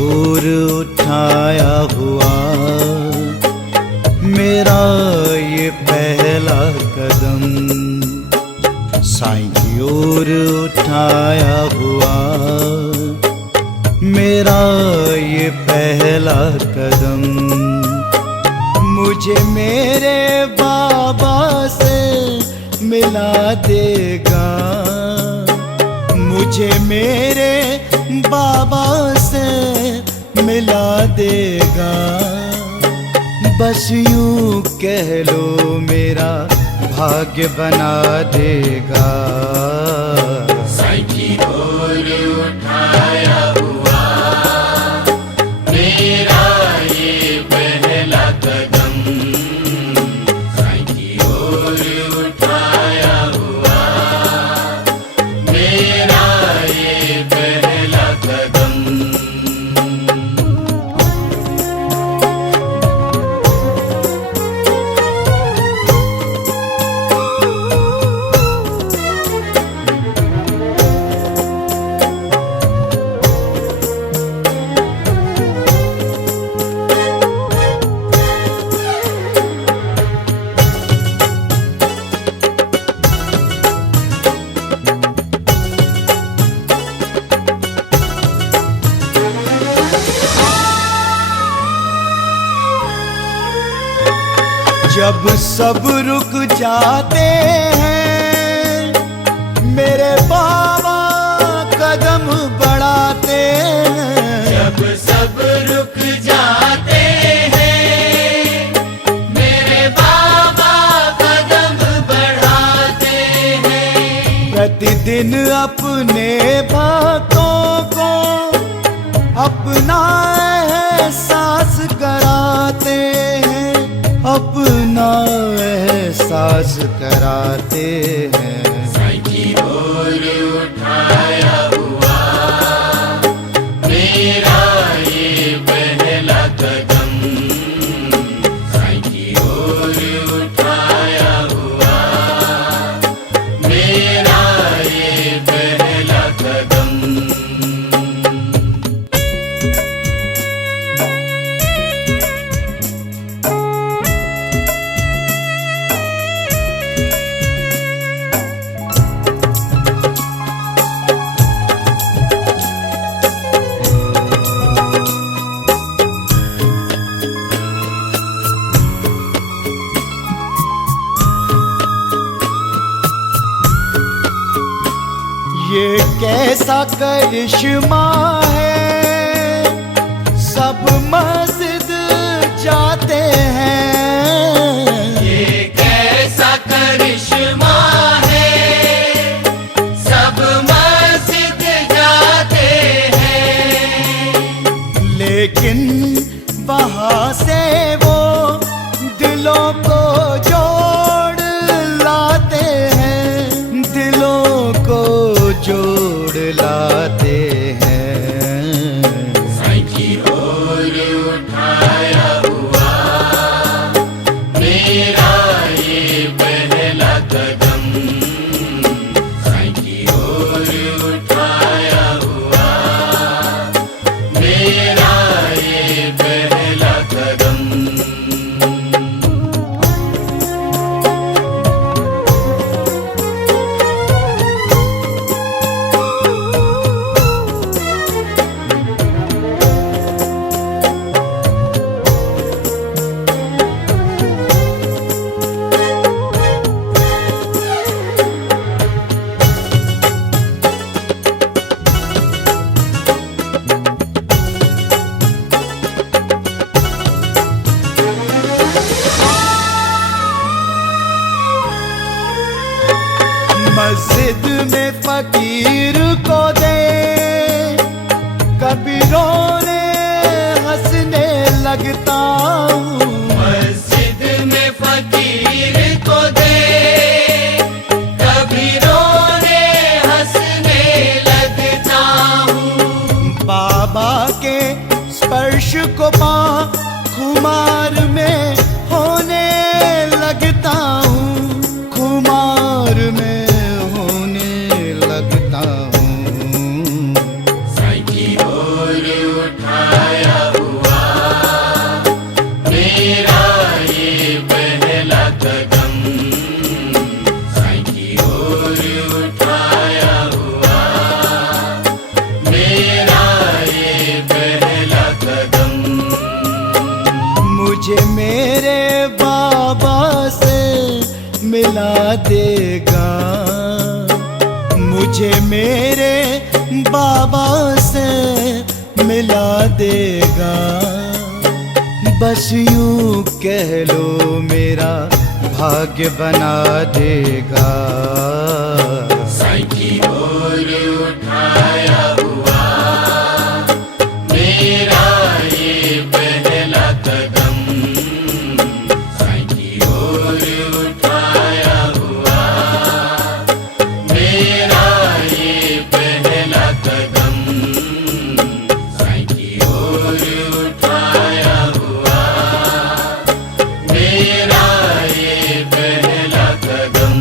ओर उठाया हुआ मेरा ये पहला कदम, साईं की ओर उठाया हुआ मेरा ये पहला कदम। मुझे मेरे बाबा से मिला देगा, मुझे मेरे बाबा से मिला देगा। बस यूं कह लो मेरा भाग्य बना देगा। साईं की ओर उठाया हुआ मेरा ये पहला कदम, साईं की ओर उठाया हुआ मेरा ये पहला कदम। जब सब रुक जाते हैं मेरे बाबा कदम बढ़ाते हैं। जब सब रुक जाते हैं मेरे बाबा कदम बढ़ाते हैं। प्रतिदिन अपने भक्तों को अपना एहसास कराते हैं, अपना एहसास कराते हैं। साईं की ओर उठाया हुआ मेरा ये पहला कदम, साईं की ओर उठाया हुआ मेरा ये पहला कदम। ये कैसा करिश्मा है, सब मस्जिद जाते हैं। ये कैसा करिश्मा है, सब मस्जिद जाते हैं। लेकिन वहाँ से वो दिलों को जोड़ लाते हैं, दिलों को जोड़ लाते हैं। साईं की ओर उठाया हुआ मेरा ये पहला कदम, साईं की ओर उठाया हुआ मेरा ये पहला कदम। मस्जिद में फकीर को दे, कभी रोने हंसने लगता हूँ। मस्जिद में फकीर को दे, कभी रोने हंसने लगता हूँ। बाबा के स्पर्श को पा खुमार में होने लगता हूँ, खुमार में होने लगता हूँ। साईं की ओर उठा उठाया हुआ, मेरा ये पहला कदम साईं की ओर उठाया हुआ, मेरा ये पहला कदम। मुझे मेरे बाबा से मिला देगा, मुझे मेरे बाबा से मिला देगा, बस यूं कह लो मेरा भाग्य बना देगा। साईं की ओर उठाया हुआ, मेरा ये पहला कदम साईं की ओर उठाया हुआ, मेरा ये पहला कदम साईं की ओर उठाया हुआ, मेरा ये पहला कदम।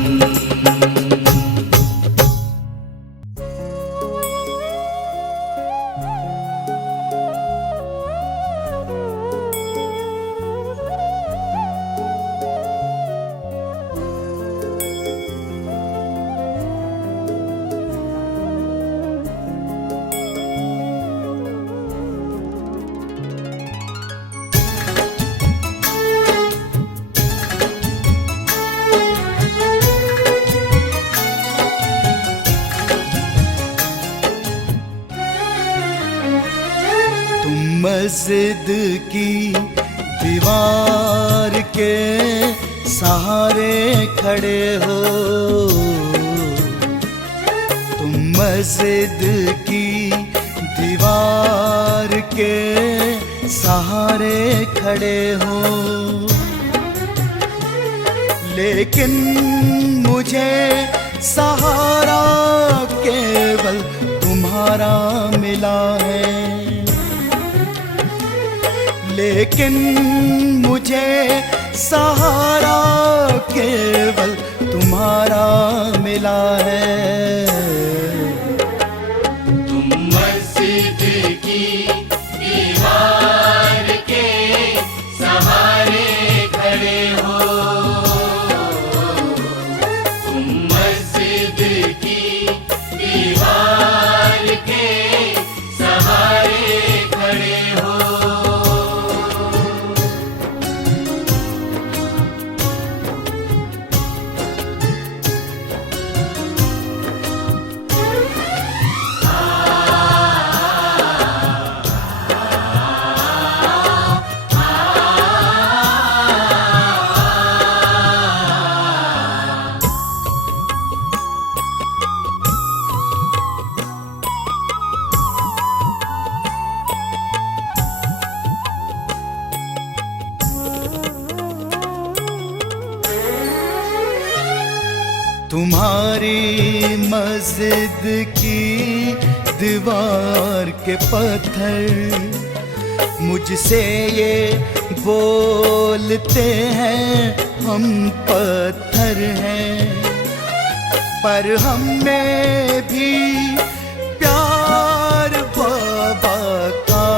मस्जिद की दीवार के सहारे खड़े हो, तुम मस्जिद की दीवार के सहारे खड़े हो, लेकिन मुझे सहारा केवल तुम्हारा मिला है, लेकिन मुझे सहारा केवल तुम्हारा मिला है। तुम मस्जिद की दीवार के सहारे खड़े हो, तुम मस्जिद की दीवार के सहारे खड़े हो। तुम्हारी मस्जिद की दीवार के पत्थर मुझसे ये बोलते हैं हम पत्थर हैं, पर हम में भी प्यार बाबा का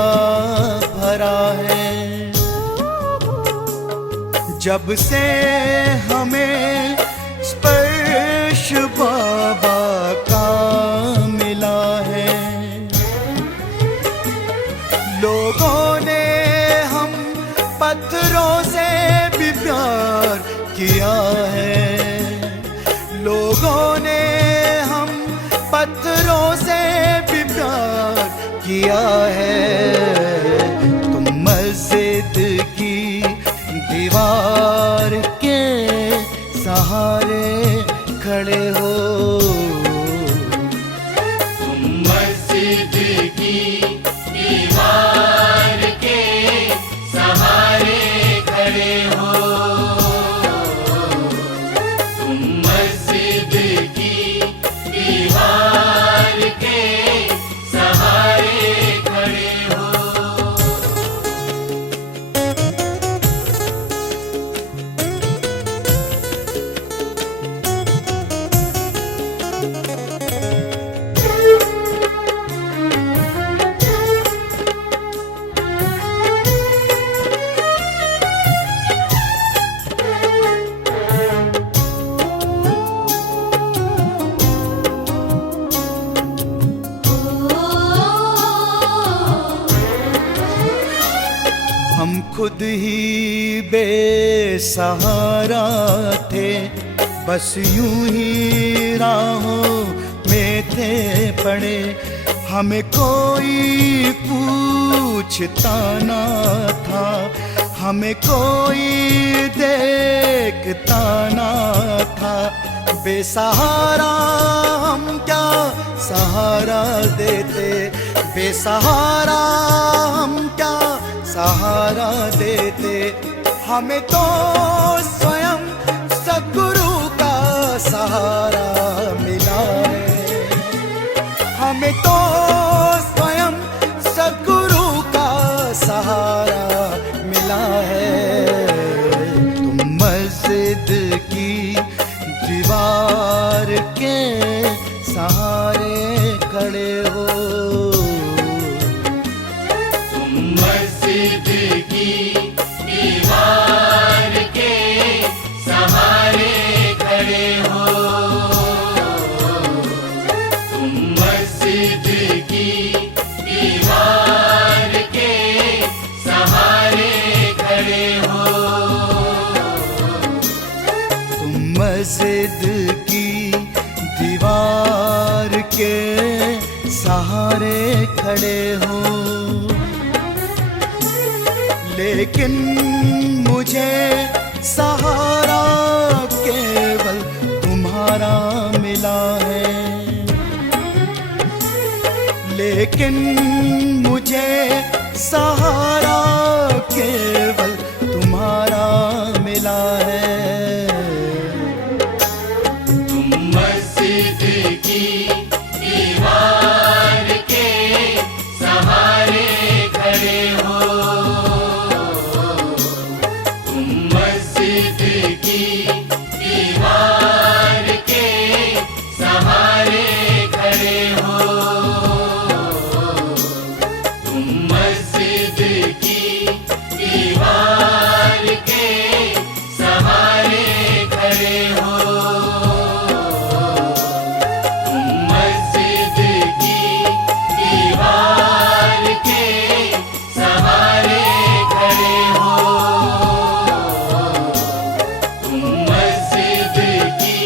भरा है। जब से हमें स्पर्श बाबा का मिला है, लोगों ने हम पत्थरों से भी प्यार किया है, लोगों ने हम पत्थरों से भी प्यार किया है। तुम मस्जिद की दीवार के सहारे खड़े हो, तुम मस्जिद की दीवार के सहारे खड़े हो, तुम मस्जिद की दीवार के सहारे खड़े हो। हम खुद ही बेसहारा थे, बस यूं ही राहों में थे पड़े। हमें कोई पूछता ना था, हमें कोई देखता ना था। बेसहारा हम क्या सहारा देते, बेसहारा हम क्या सहारा देते। हमें तो स्वयं सद्गुरु का सहारा मिला है, हमें तो स्वयं सद्गुरु का सहारा मिला है। तुम मस्जिद की दीवार के सहारे खड़े हो, तुम मस्जिद की दीवार के सहारे खड़े हो, तुम मस्जिद की दीवार के सहारे खड़े हो, तुम मस्जिद की दीवार के सहारे खड़े हो। लेकिन मुझे सहारा केवल तुम्हारा मिला है, लेकिन मुझे सहारा केवल तुम्हारा मिला है। तुम मस्जिद की दीवार के सहारे खड़े हो, तुम मस्जिद की दीवार के सहारे खड़े हो, तुम मस्जिद की दीवार के सहारे खड़े हो, तुम मस्जिद की दीवार के सहारे खड़े हो, तुम मस्जिद की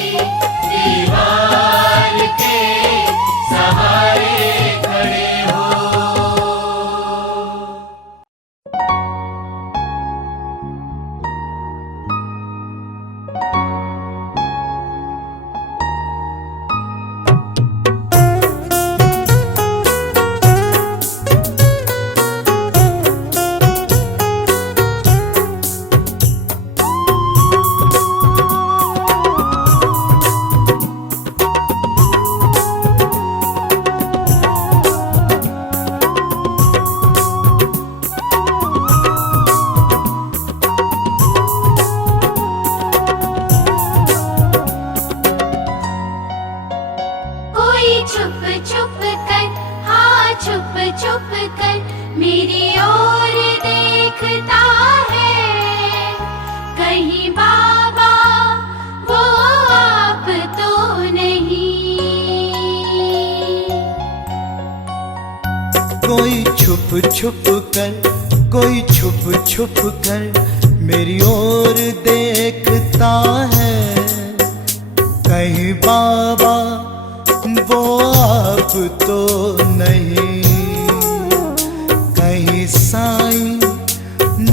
दीवार के सहारे खड़े हो। कोई छुप छुप कर, हाँ छुप छुप कर मेरी ओर देखता है। कहीं बाबा वो आप तो नहीं। कोई छुप छुप कर, कोई छुप छुप कर मेरी ओर देखता है। कहीं बाबा वो आप तो नहीं, कहीं साईं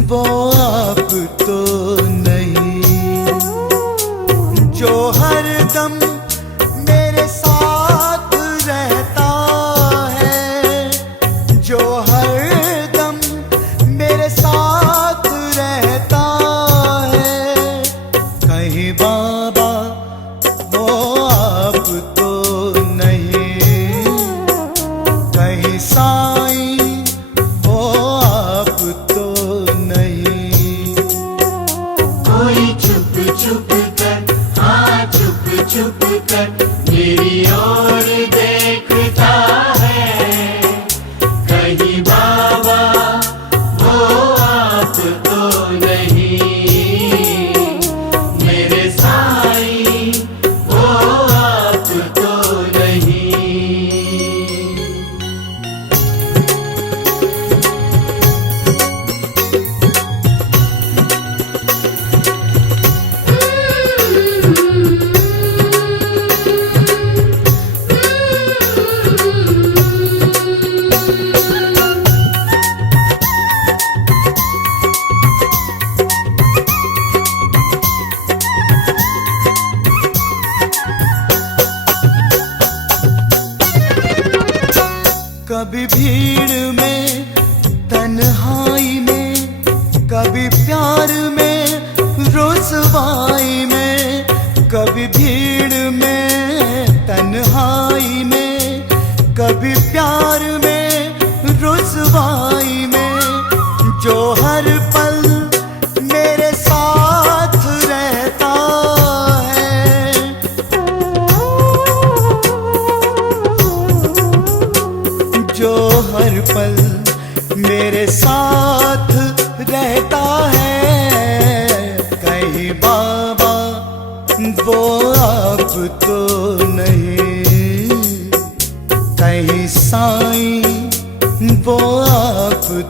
वो आप तो नहीं। जो हरदम मेरे साथ रहता है, जो हरदम मेरे साथ रहता है। कहीं बाबा वो आप तो नहीं, कहीं साईं वो आप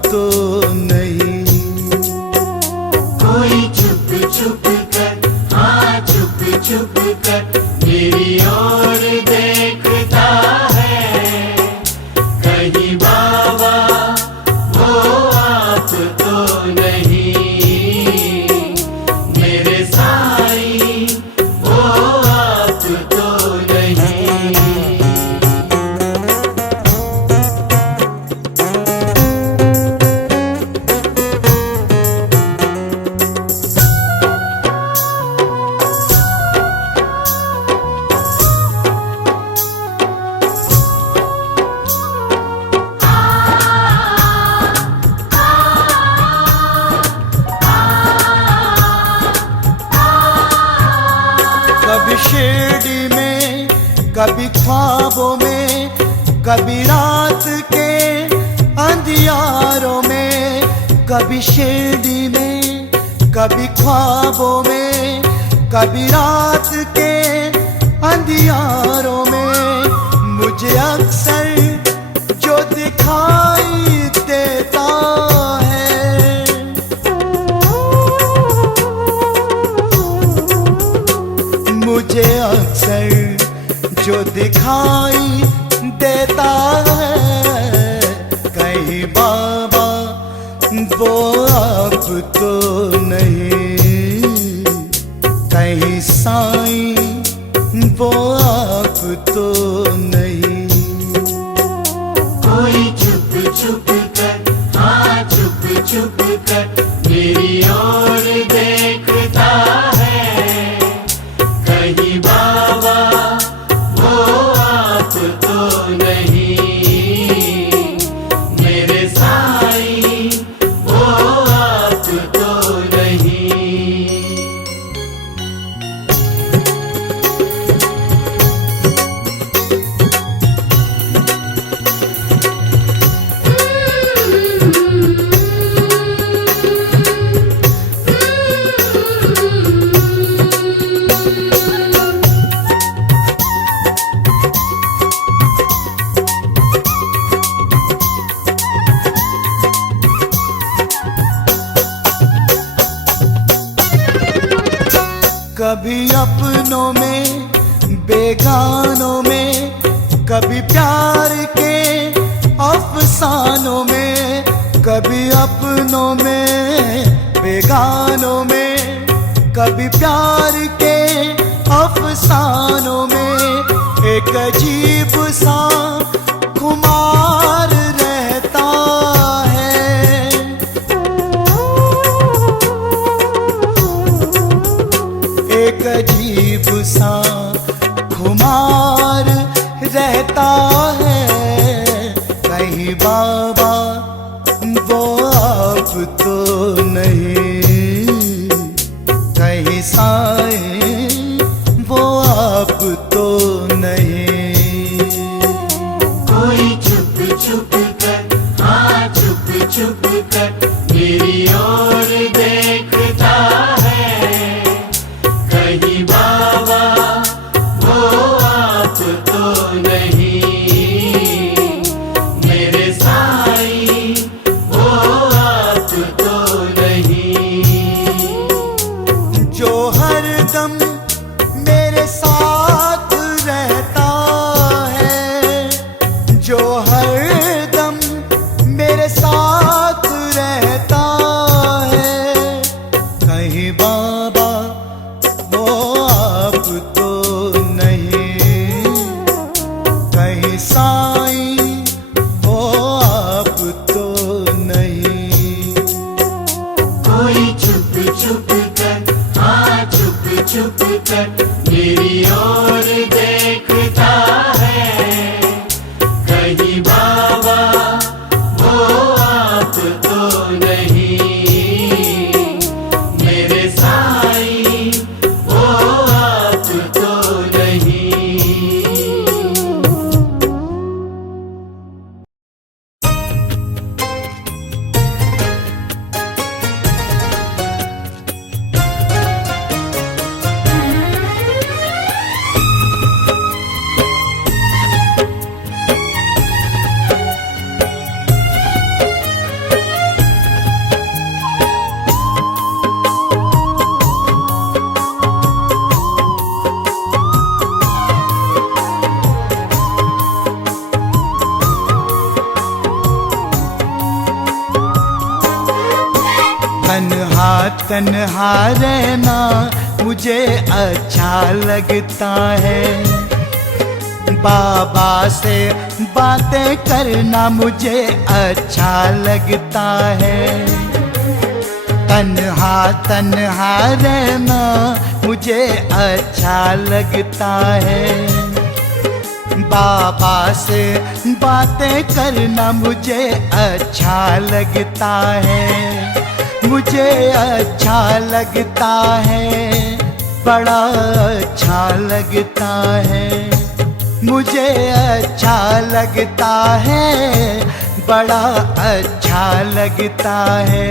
तो नहीं। कोई छुप छुप कर, हाँ छुप छुप कर मेरी ओर देखता है। कहीं बाबा वो आप तो नहीं, मेरे साईं वो आप तो नहीं। कभी शिरडी में, कभी ख्वाबों में, कभी रात के अंधियारों में। कभी शिरडी में, कभी ख्वाबों में, कभी रात के अंधियारों में। मुझे अक्सर जो दिखाई देता है, मुझे अक्सर जो दिखाई देता है, कहीं बाबा वो आप तो नहीं, कहीं साईं वो आप तो नहीं। कोई छुप छुप कर, हाँ छुप छुप कर मेरी ओर देखता है। कहीं बाबा वो आप तो नहीं, मेरे साईं वो आप तो नहीं। कभी अपनों में, बेगानों में, कभी प्यार के अफसानों में। कभी अपनों में, बेगानों में, कभी प्यार के अफसानों में। एक अजीब सा खुमार रहता है, एक अजीब सा खुमार रहता है। कहीं बाबा वो आप तो नहीं, कहीं साईं वो आप तो नहीं। कोई छुप छुप कर, हाँ छुप छुप कर मेरी ओर देखता है। कहीं बाबा वो आप तो नहीं, मेरे साईं वो आप तो नहीं। जो हरदम मेरे साथ रहता है, जो हरदम मेरे साथ रहता है। कहीं बाबा वो आप तो नहीं, कहीं साईं वो आप तो नहीं। कोई छुप छुप कर, हाँ छुप छुप कर मेरी ओर देखता है। कहीं बाबा वो आप तो नहीं, मेरे साईं वो आप तो नहीं। तन्हा तन्हा रहना मुझे अच्छा लगता है, बाबा से बातें करना मुझे अच्छा लगता है। तन्हा तन्हा रहना मुझे अच्छा लगता है, बाबा से बातें करना मुझे अच्छा लगता है। मुझे अच्छा लगता है, बड़ा अच्छा लगता है। मुझे अच्छा लगता है, बड़ा अच्छा लगता है।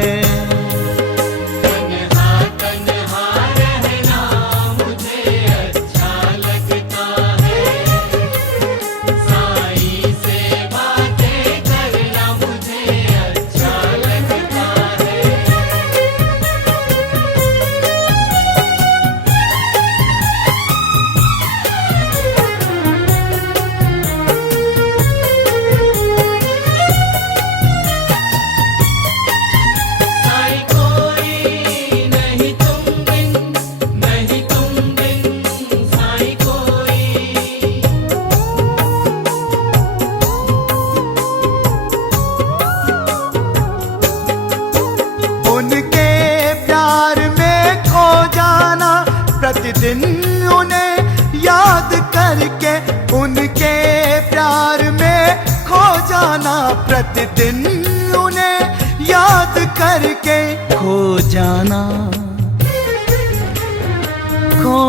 प्रतिदिन उन्हें याद करके, उनके प्यार में खो जाना, प्रतिदिन उन्हें याद करके खो जाना, खो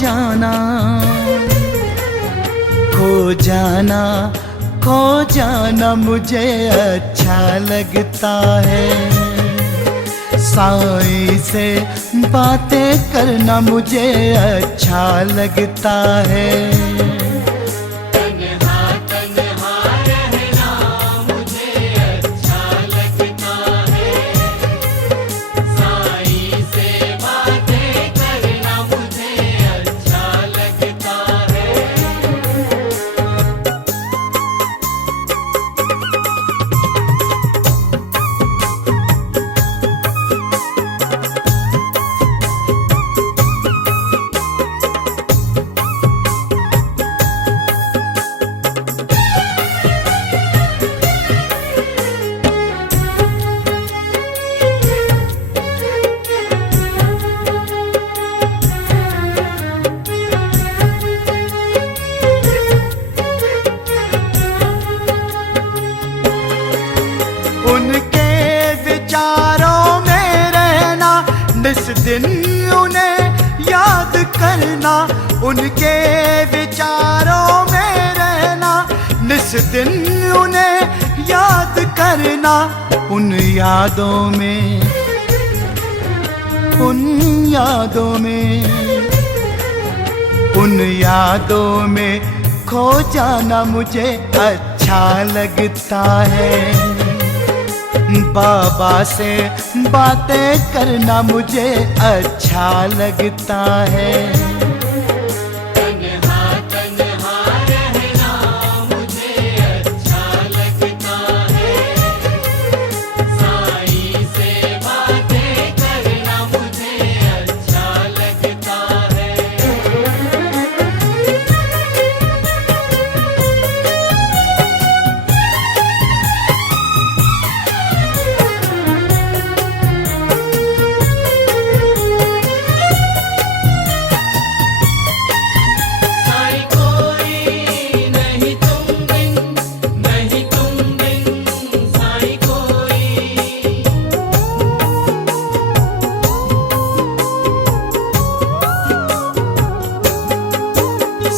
जाना, खो जाना, खो जाना मुझे अच्छा लगता है। साईं से बातें करना मुझे अच्छा लगता है। तन्हा तन्हा रहना मुझे अच्छा लगता है, साईं से बातें करना मुझे अच्छा लगता है। उनके विचारों में रहना, निस दिन उन्हें याद करना, उनके विचारों में रहना, निस दिन उन्हें याद करना। उन यादों में, उन यादों में, उन यादों में खो जाना मुझे अच्छा लगता है। बाबा से बातें करना मुझे अच्छा लगता है। तन्हा तन्हा रहना मुझे अच्छा लगता है, साईं से बातें करना मुझे अच्छा लगता है। साईं कोई नहीं तुम बिन, नहीं तुम बिन साईं कोई।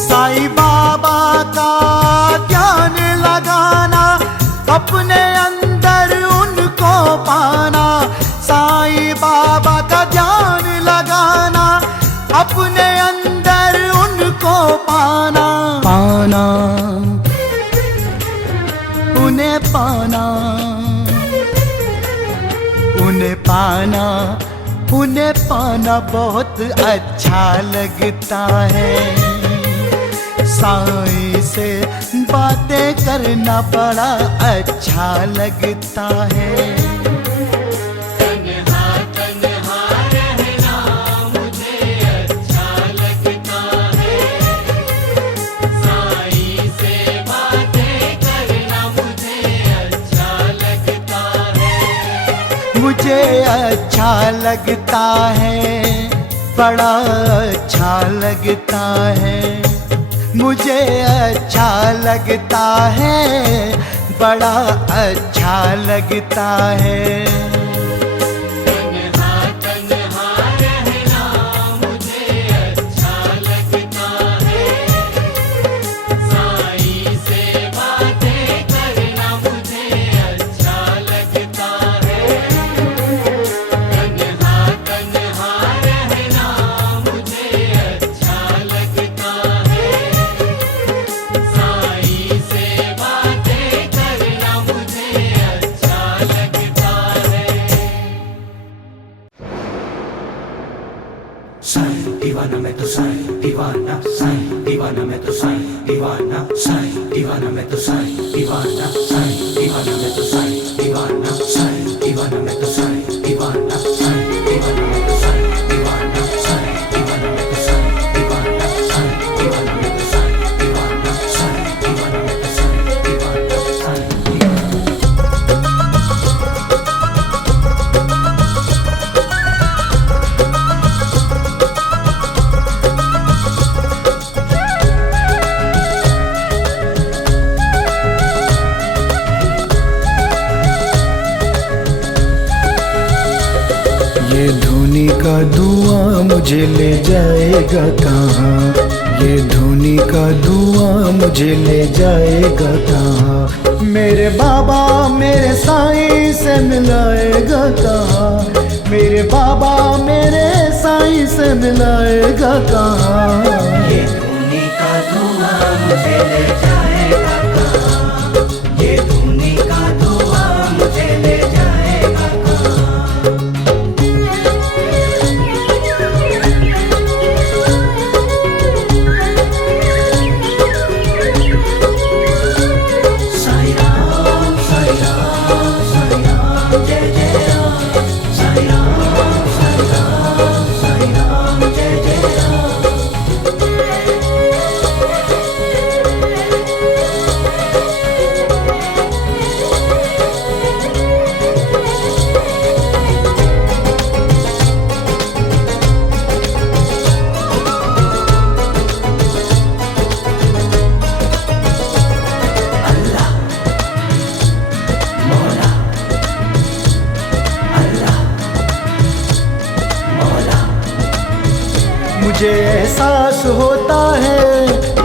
साईं बाबा का ध्यान लगाना, अपने अंदर उनको पाना। साईं बाबा का ध्यान लगाना, अपने अंदर उनको पाना, पाना, उन्हें पाना, उन्हें पाना, उन्हें पाना बहुत अच्छा लगता है। साईं से बातें करना बड़ा अच्छा लगता है। तन्हा मुझे अच्छा लगता है, बड़ा अच्छा लगता है, मुझे अच्छा लगता है, बड़ा अच्छा लगता है। तन्हा तन्हा रहना मुझे अच्छा लगता है, साईं से बातें करना मुझे अच्छा लगता है। तन्हा तन्हा रहना मुझे अच्छा लगता है, साईं से बातें करना मुझे अच्छा लगता है। साईं दीवाना मैं तो साईं दीवाना, साईं दीवाना मैं तो साईं दीवाना, साईं दीवाना मैं तो साईं दीवाना, साईं दीवाना मैं तो साईं दीवाना, साईं दीवाना मैं तो साईं दीवाना, साईं दीवाना मैं तो साईं दीवाना, साईं दीवाना मैं तो साईं दीवाना, साईं दीवाना मैं तो साईं दीवाना, साईं दीवाना मैं तो साईं दीवाना, साईं दीवाना। ये धुनी का धुआं मुझे ले जाएगा कहाँ, ये धुनी का धुआं मुझे ले जाएगा कहाँ, मेरे बाबा मेरे साईं से मिलाएगा कहाँ, मेरे बाबा मेरे साईं से मिलाएगा कहाँ। ये धुनी का धुआं मुझे ले जाएगा कहाँ, ये धुनी का धुआं मुझे ले जाएगा कहाँ। साईं राम साईं राम साईं राम जय जय राम, साईं राम साईं राम साईं राम जय जय राम। मुझे एहसास होता है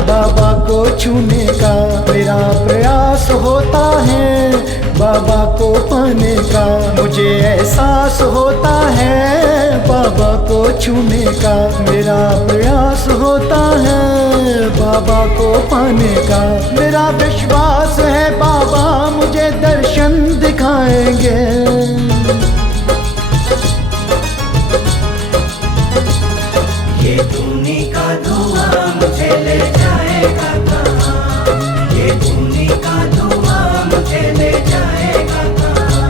बाबा को छूने का, मेरा प्रयास होता है बाबा को पाने का, मुझे एहसास होता है बाबा को छूने का, मेरा प्रयास होता है बाबा को पाने का, मेरा विश्वास है बाबा मुझे दर्शन दिखाएंगे। ये धुनी का धुआं मुझे ले जाएगा कहाँ, ये धुनी का धुआं मुझे ले जाएगा कहाँ।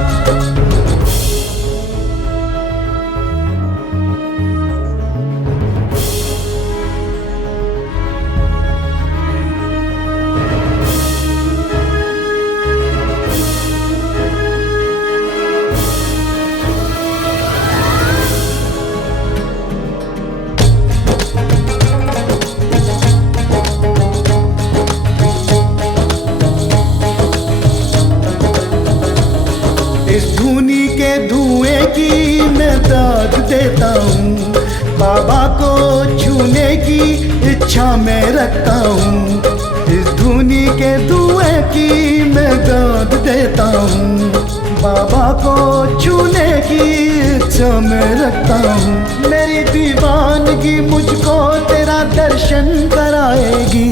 इस धुनी के धुएं की मैं दाद देता हूँ, बाबा को छूने की इच्छा मैं रखता हूँ, इस धुनी के धुएं की मैं दाद देता हूँ, बाबा को छूने की इच्छा मैं रखता हूँ, मेरी दीवानगी मुझको तेरा दर्शन कराएगी।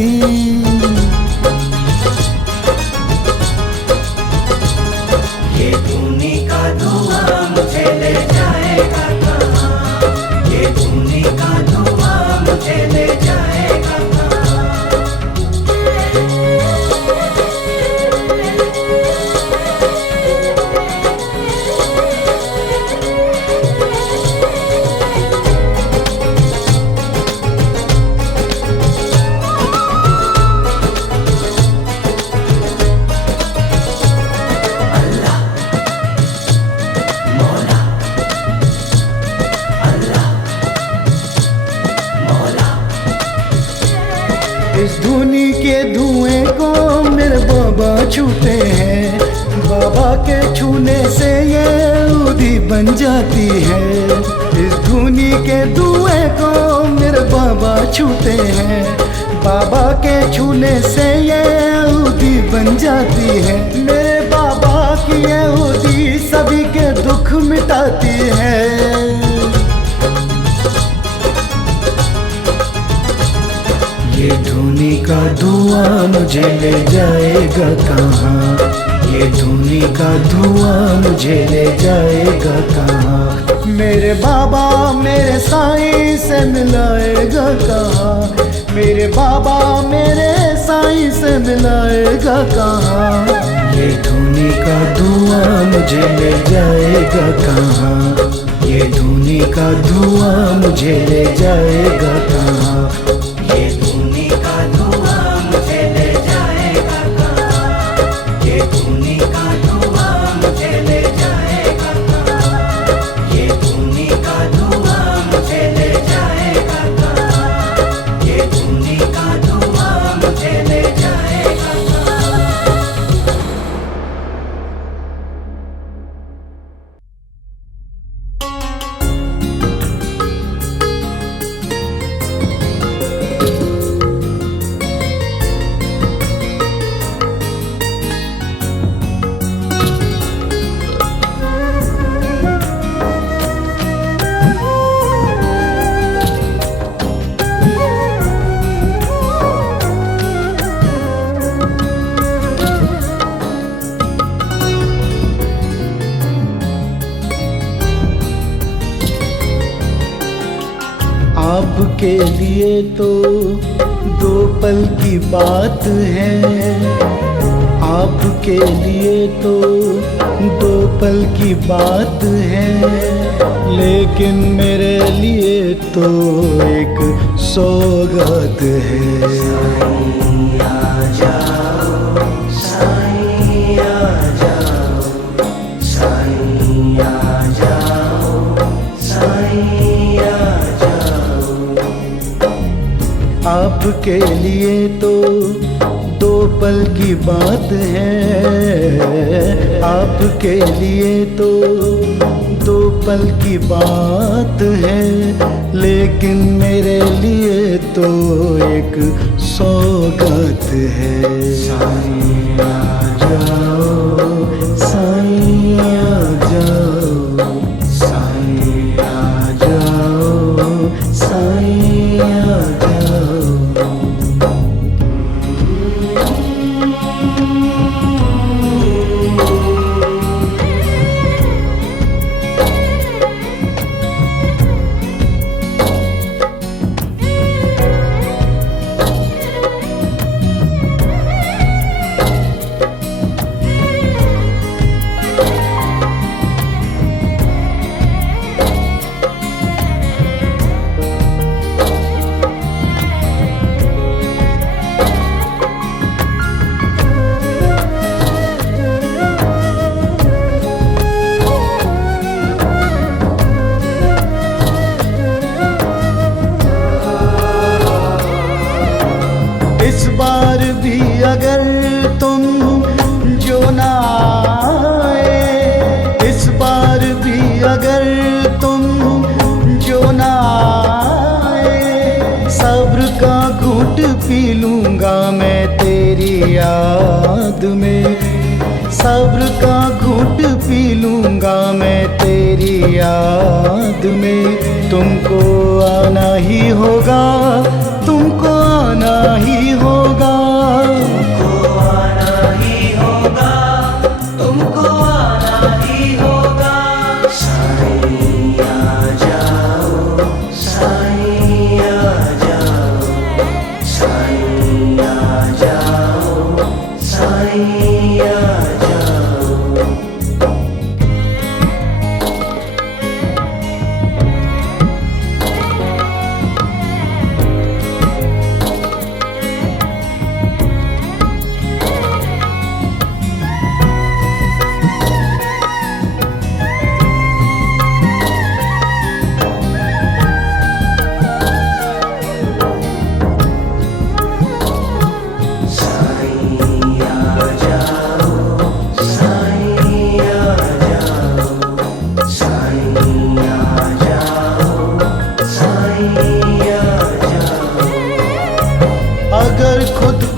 ये धुनी का धुआं मुझे ले जाएगा कहाँ, ये धुनी का धुआं मुझे ले जाएगा कहाँ। के छूने से ये ऊदी बन जाती है। इस धुनी के धुएं को मेरे बाबा छूते हैं। बाबा के छूने से ये ऊदी बन जाती है। मेरे बाबा की ये ऊदी सभी के दुख मिटाती है। ये धुनी का धुआं मुझे ले जाएगा कहाँ? ये धुनी का धुआं मुझे ले जाएगा कहाँ? मेरे बाबा मेरे साईं से मिलाएगा कहाँ? मेरे बाबा मेरे साईं से मिलाएगा कहाँ? ये धुनी का धुआं मुझे ले जाएगा कहाँ? ये धुनी का धुआं मुझे ले जाएगा कहाँ? ये धुनी का धुआं मुझे ले जाएगा कहाँ? ये धुनी का धुआं मुझे ले जाएगा कहाँ? ये धुनी का धुआं मुझे ले जाएगा कहाँ? ये धुनी का धुआं मुझे ले जाएगा कहाँ? आपके लिए तो दो पल की बात है। आपके लिए तो दो पल की बात है, लेकिन मेरे लिए तो एक सौगात है। साईं आ जाओ, साईं आ जाओ, साईं आ जाओ, साईं आ जाओ। आपके लिए तो दो पल की बात है। आपके लिए तो दो पल की बात है, लेकिन मेरे लिए तो एक सौगात है। साईं आ जाओ, साईं आ जाओ, साईं आ जाओ, साईं आ जाओ। इस बार भी अगर तुम जो ना आए, इस बार भी अगर तुम जो ना आए, सब्र का घूंट पी लूँगा मैं तेरी याद में। सब्र का घूंट पी लूँगा मैं तेरी याद में। तुमको आना ही होगा, तुमको आना ही होगा, तुमको आना ही होगा, तुमको आना ही होगा। साईं आ जाओ, साईं आ जाओ, साईं आ जाओ, साईं आ जाओ।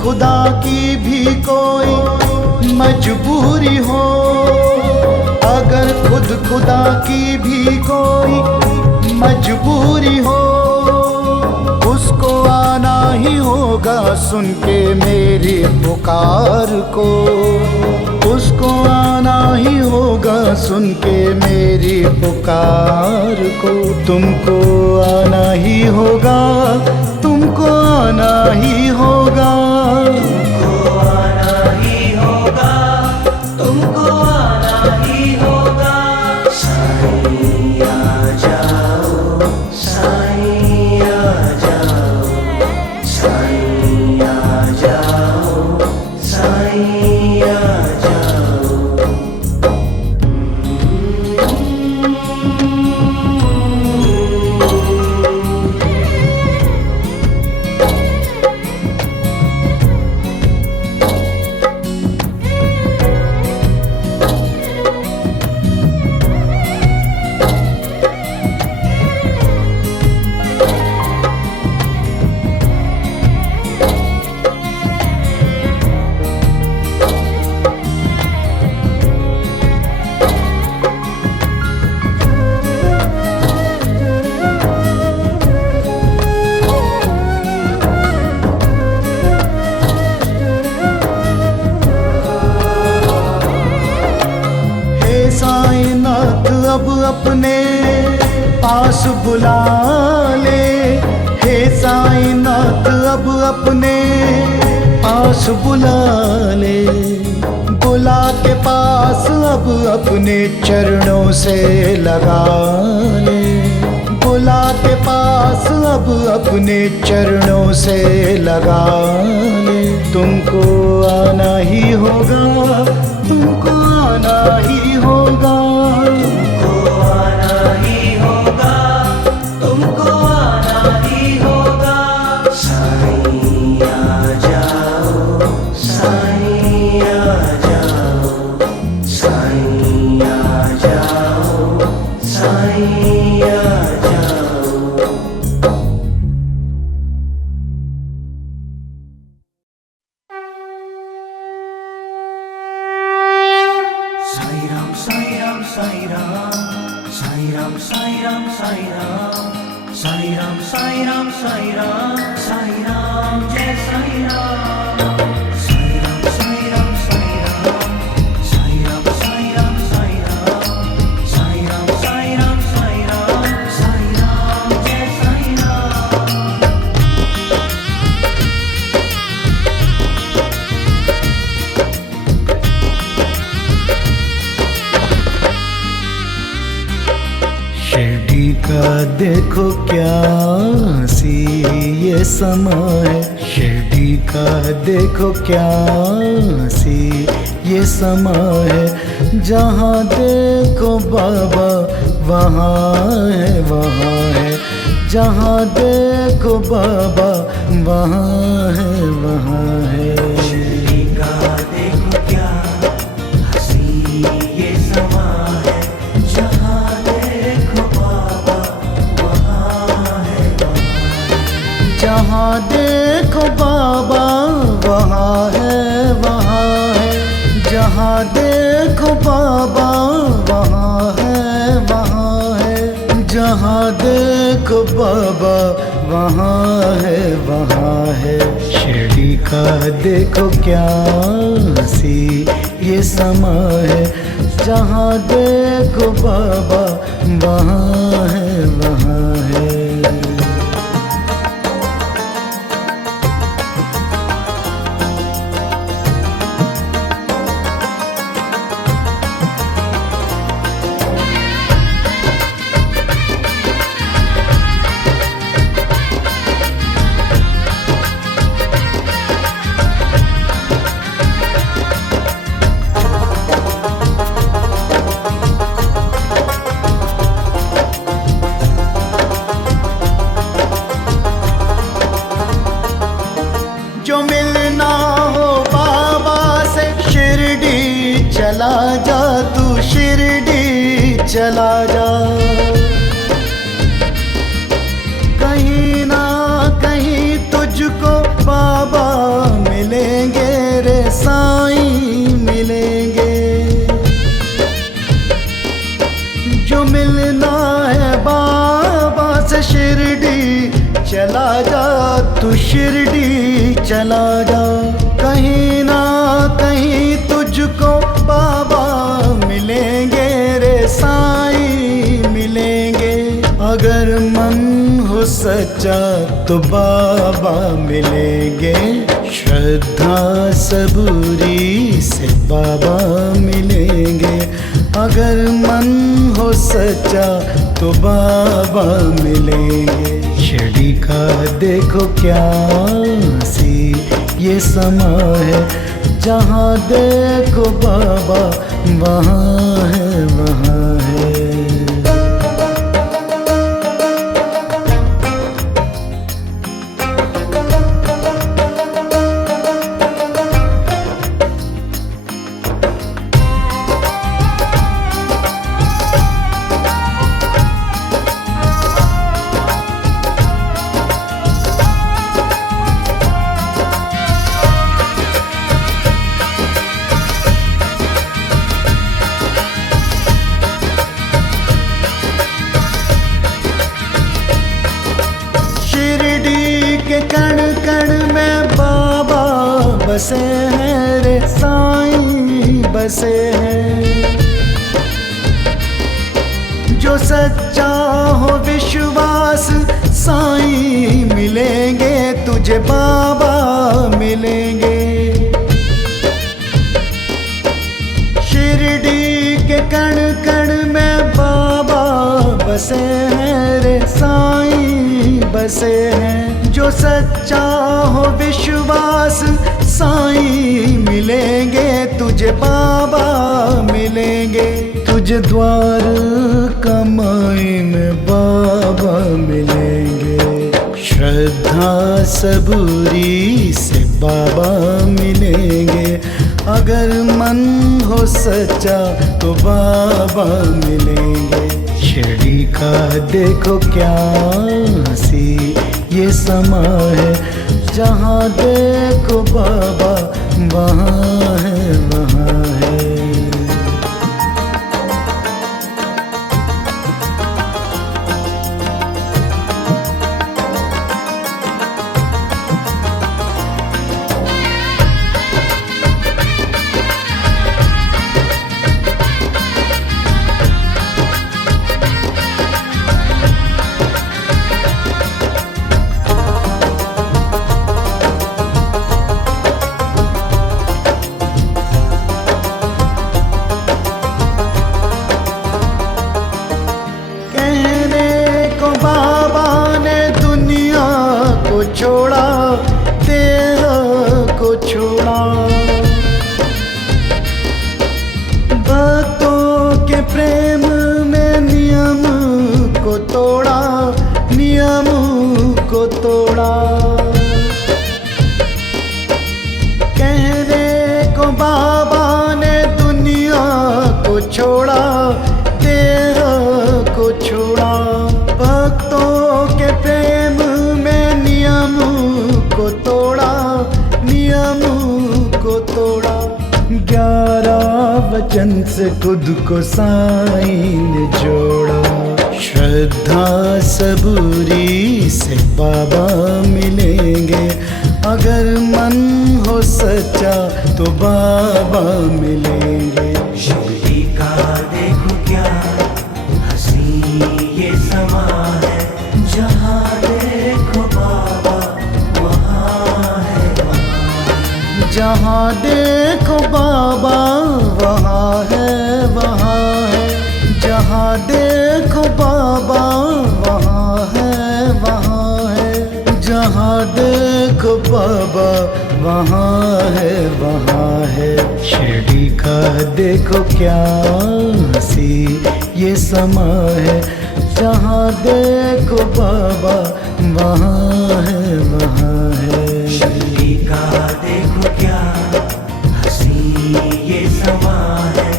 खुदा की भी कोई मजबूरी हो, अगर खुद खुदा की भी कोई मजबूरी हो, उसको आना ही होगा सुन के मेरी पुकार को, उसको आना ही होगा सुन के मेरी पुकार को। तुमको आना ही होगा, तुमको आना ही होगा, तुमको आना ही होगा, तुमको आना ही होगा। साईं आ जाओ, साईं आ जाओ, साईं आ जाओ, साईं आ जाओ। अब अपने पास बुला ले, हे साईनाथ अब अपने पास बुला ले, बुला के पास अब अपने चरणों से लगा ले, बुला के पास अब अपने चरणों से लगा ले। तुमको आना ही होगा, तुमको आना ही होगा, तुमको आना ही होगा, तुमको आना ही होगा। साईं आ जाओ, साईं आ जाओ, साईं आ जाओ, साईं आ जाओ। साईं राम, साईं राम, साईं राम, साईं राम, साईं राम, साईं राम, साईं राम, साईं राम, साईं राम, साईं राम, जय साईं राम। साईं राम, साईं राम, साईं राम, साईं राम, साईं राम, साईं राम, साईं राम, साईं राम, साईं राम, साईं राम, जय साईं राम। शिरडी का देखो क्या हंसी ये समा है, शिरडी का देखो क्या हंसी ये समा है, जहाँ देखो बाबा वहाँ है, वहाँ है, जहाँ देखो बाबा वहाँ है, वहाँ है। शिरडी का देखो क्या हंसी ये समा है, जहाँ देखो बाबा वहाँ है, जहाँ देखो बाबा वहाँ है, वहाँ है, जहाँ देखो बाबा वहाँ है, वहाँ है, जहाँ देखो बाबा वहाँ है, वहाँ है। शिरडी का देखो क्या हंसी ये समा है, जहाँ देखो बाबा वहाँ है, वहाँ है। जो मिलना है बाबा से शिरडी चला जा, तू शिरडी चला जा। कहीं ना कहीं तुझको बाबा मिलेंगे रे साईं मिलेंगे। अगर मन हो सच्चा तो बाबा मिलेंगे, श्रद्धा सबूरी से बाबा मिलेंगे। अगर मन हो सच्चा तो बाबा मिलेंगे। शिरडी का देखो क्या सी ये समा है, जहाँ देखो बाबा वहाँ है वहाँ है। कण कण में बाबा बसे हैं रे साईं बसे हैं। जो सच्चा हो विश्वास साईं मिलेंगे तुझे बाबा मिलेंगे। शिरडी के कण कण में बाबा बसे हैं रे साईं बसे हैं। जो सच्चा हो विश्वास साईं मिलेंगे तुझे बाबा मिलेंगे। तुझे द्वार कमाई में बाबा मिलेंगे, श्रद्धा सबूरी से बाबा मिलेंगे। अगर मन हो सच्चा तो बाबा मिलेंगे। शिरडी का देखो क्या हंसी ये समा है, जहाँ देखो बाबा वहाँ है वहाँ है। छोड़ा देह को छोड़ा, भक्तों के प्रेम में नियम को तोड़ा नियम को तोड़ा। कहने को बाबा ने दुनिया को छोड़ा देह को छोड़ा। भक्तों के प्रेम नियम को तोड़ा नियम को तोड़ा। 11 वचन से खुद को साईं ने जोड़ा, श्रद्धा सबूरी से बाबा मिलेंगे। अगर मन हो सच्चा तो बाबा मिलेंगे। शिरडी का देखो क्या हंसी ये समा है, जहाँ देखो बाबा वहाँ है वहाँ। जहाँ देखो बाबा वहाँ है वहाँ है। जहाँ देखो बाबा वहाँ है वहाँ है। जहाँ देखो बाबा वहाँ है वहाँ है। शिरडी का देखो क्या हंसी ये समा है, जहाँ देखो बाबा वहाँ है वहाँ है। शिरडी का देखो क्या हंसी ये समा है,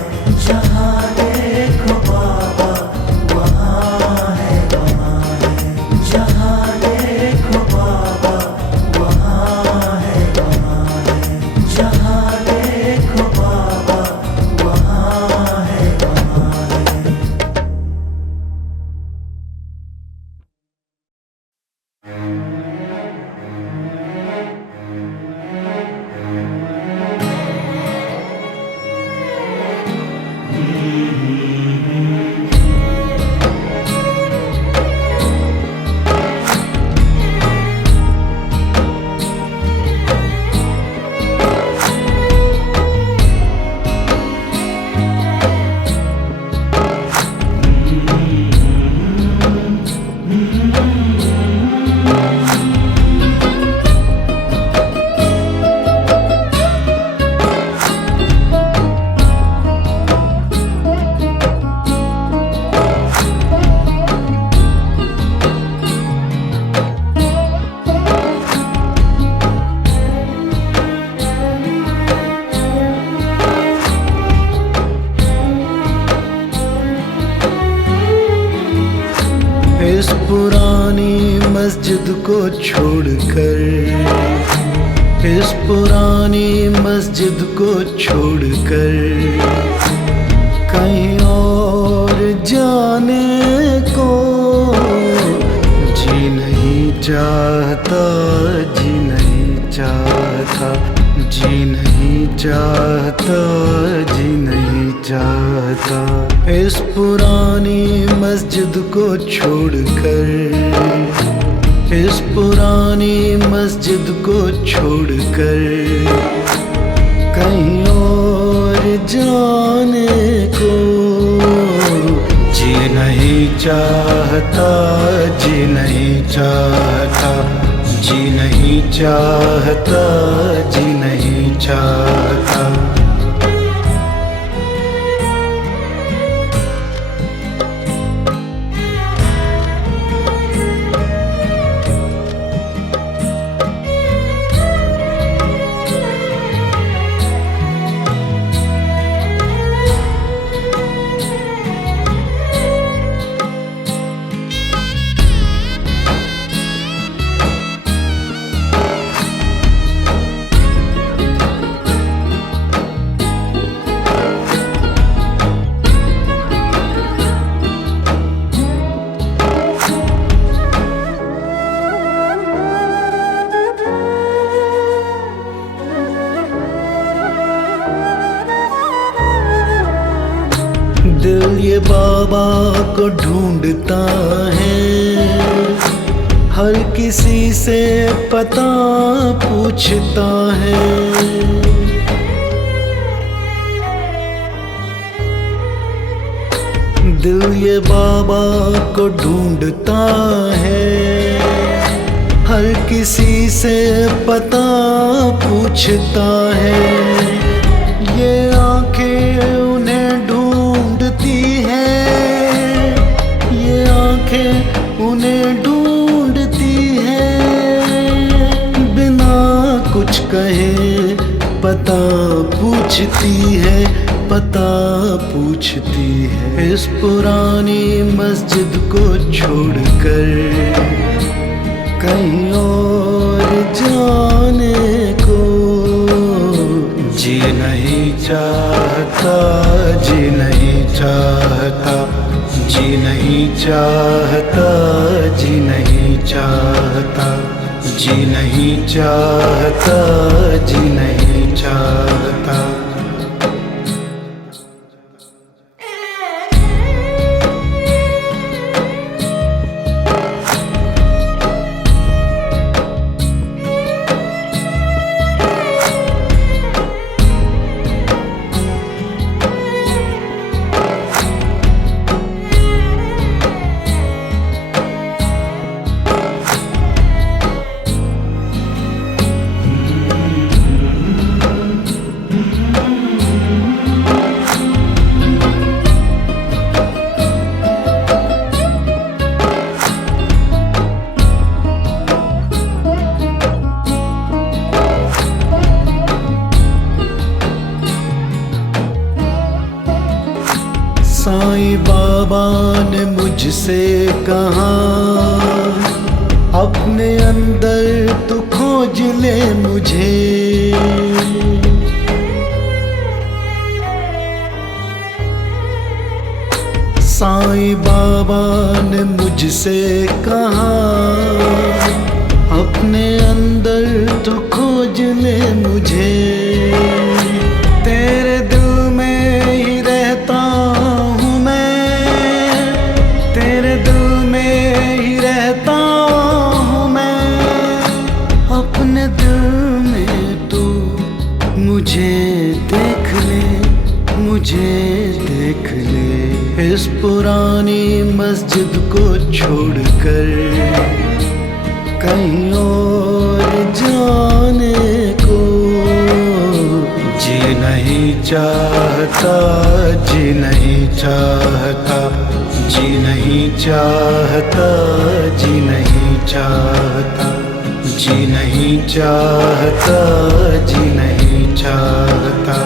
जहाँ देखो बाबा वहाँ है वहाँ है। जहाँ देखो बाबा वहाँ है वहाँ है। जहाँ देखो बाबा वहाँ है वहाँ है। इस पुरानी मस्जिद को छोड़कर, इस पुरानी मस्जिद को छोड़कर कहीं और जाने को जी नहीं चाहता, जी नहीं चाहता, जी नहीं चाहता, जी नहीं चाहता। इस पुरानी मस्जिद को छोड़कर, इस पुरानी मस्जिद को छोड़कर कहीं और जाने को जी नहीं चाहता, जी नहीं चाहता, जी नहीं चाहता, जी नहीं चाहता। दिल ये बाबा को ढूंढता है, हर किसी से पता पूछता है। दिल ये बाबा को ढूंढता है, हर किसी से पता पूछता है। ये आंखें उन्हें ढूंढती हैं, ये आंखें उन्हें ढूंढती हैं, बिना कुछ कहे पता पूछती है, पता पूछती है। इस पुरानी मस्जिद को छोड़कर कहीं और जाने को जी नहीं चाहता, जी नहीं चाहता, जी नहीं चाहता, जी नहीं चाहता, जी नहीं चाहता, जी नहीं चाहता। साईं बाबा ने मुझसे कहा, अपने अंदर तू खोज ले मुझे। साईं बाबा ने मुझसे कहा, अपने अंदर तू खोज ले मुझे। तेरे दिल में ही रहता हूँ मैं, तेरे दिल में ही रहता हूँ मैं। अपने दिल में तू मुझे देख ले, मुझे देख ले। इस पुरानी मस्जिद को छोड़कर कहीं और जाने को जी नहीं चाहता, जी नहीं चाहता, जी नहीं चाहता, जी नहीं चाहता, जी नहीं चाहता, जी नहीं चाहता।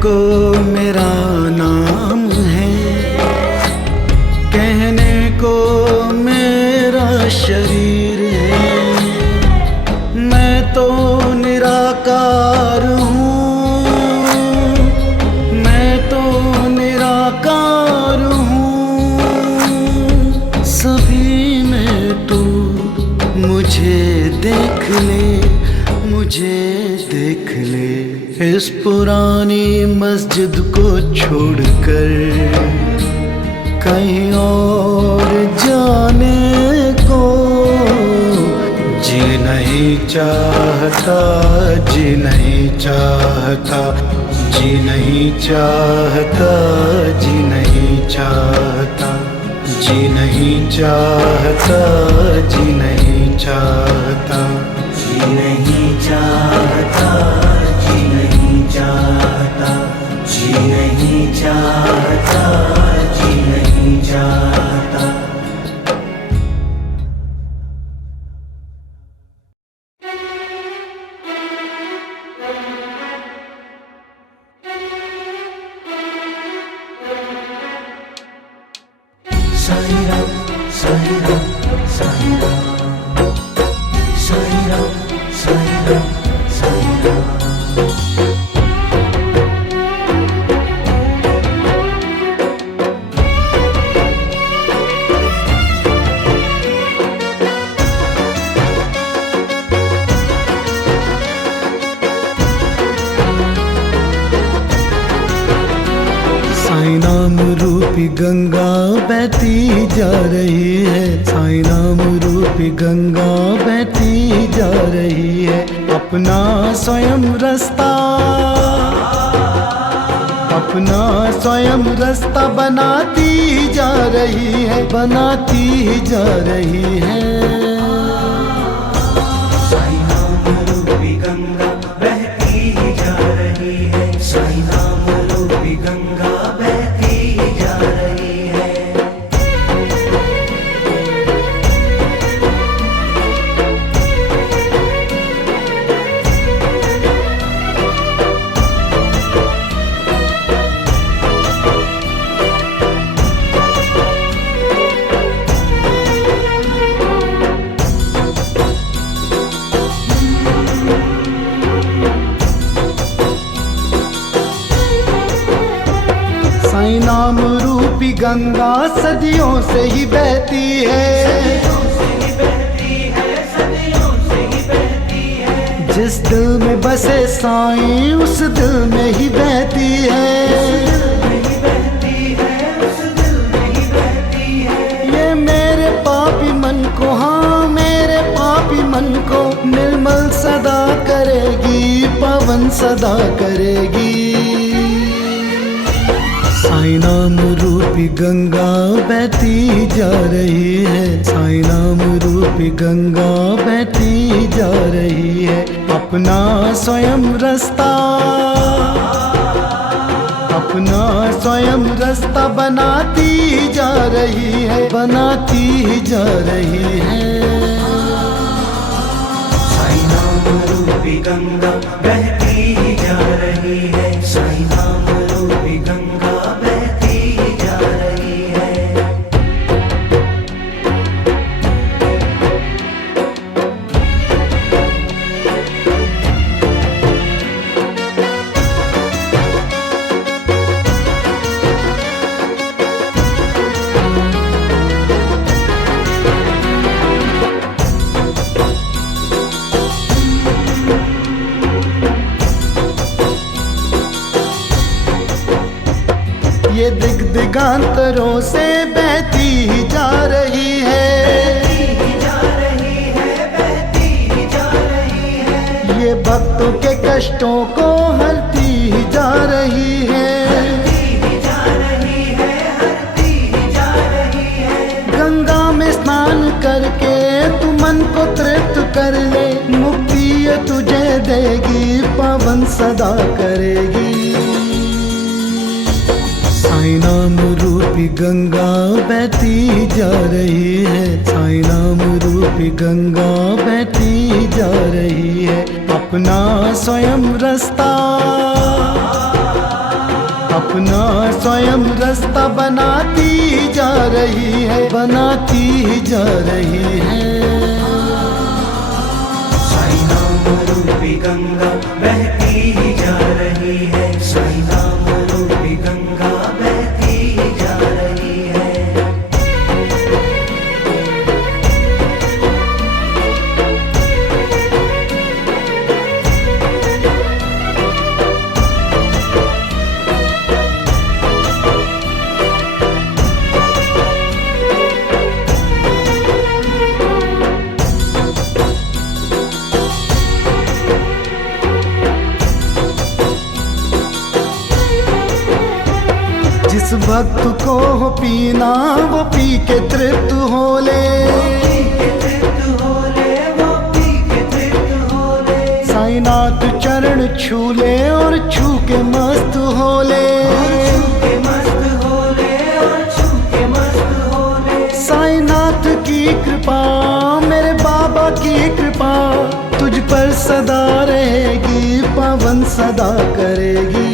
को मेरा नाम है, कहने को मेरा शरीर है। मैं तो निराकार हूँ, मैं तो निराकार हूँ। सभी में तू मुझे देख ले, मुझे देख ले। इस पुरानी मस्जिद को छोड़कर कहीं और जाने को जी नहीं चाहता, जी नहीं चाहता, जी नहीं चाहता, जी नहीं चाहता, जी नहीं चाहता, जी नहीं चाहता, जी नहीं चाहता, जी नहीं चाहता, जी नहीं चाहता, जी नहीं चाहता। साईं राम, साईं राम, साईं राम, साईं राम, साईं राम, साईं राम। साईं नाम रूपी गंगा बहती जा रही है, साईं नाम रूपी गंगा बहती जा रही है। अपना स्वयं रास्ता, अपना स्वयं रास्ता बनाती जा रही है, बनाती जा रही है। साईं नाम रूपी गंगा बहती जा रही है, साईं नाम रूपी गंगा बहती जा रही है। साईं नाम रूपी गंगा सदियों से ही बहती है, जिस दिल में बसे साईं उस दिल में ही बहती है। ये मेरे पापी मन को, हाँ मेरे पापी मन को निर्मल सदा करेगी, पवन सदा करेगी। साईं नाम रूपी गंगा बहती जा रही है, साईं नाम रूपी गंगा बहती जा रही है। अपना स्वयं रास्ता, अपना स्वयं रास्ता बनाती जा रही है, बनाती जा रही है। साईं नाम रूपी गंगा बहती जा रही है, साईं नाम रूपी गंगा बहती जा रही है। ये दिग्दिगांतरों से बहती ही जा रही है, ये भक्तों के कष्टों को हरती ही जा रही है। गंगा में स्नान करके तू मन को तृप्त कर ले, मुक्ति ये तुझे देगी, पावन सदा करेगी। साईं नाम रूपी गंगा बहती जा रही है, साईं नाम रूपी गंगा बहती जा रही है। अपना स्वयं रास्ता, अपना स्वयं रास्ता बनाती जा रही है, बनाती जा रही है। साईं नाम रूपी गंगा बहती ही जा रही है, साईं नाम रूपी गंगा बहती ही जा रही है। जिस भक्त को हो पीना वो पी के तृप्त हो ले, साईनाथ चरण छू ले और छू के मस्त हो ले। साईनाथ की कृपा, मेरे बाबा की कृपा तुझ पर सदा रहेगी, पावन सदा करेगी।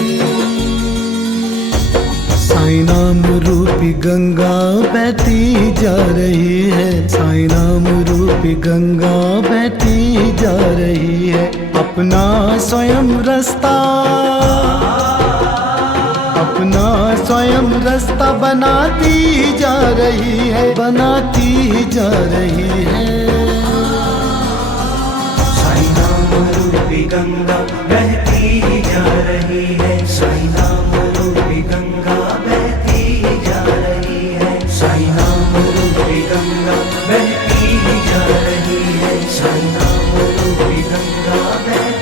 साईं नाम रूपी गंगा बहती जा रही है, साईं नाम रूपी गंगा बहती जा रही है। अपना स्वयं रास्ता, अपना स्वयं रास्ता बनाती जा रही है, बनाती जा रही है। साईं नाम रूपी गंगा बहती ही जा रही है, साईं नाम रूपी गंगा बहती ही जा रही है, साईं नाम रूपी गंगा बहती ही जा रही है, साईं नाम रूपी गंगा बहती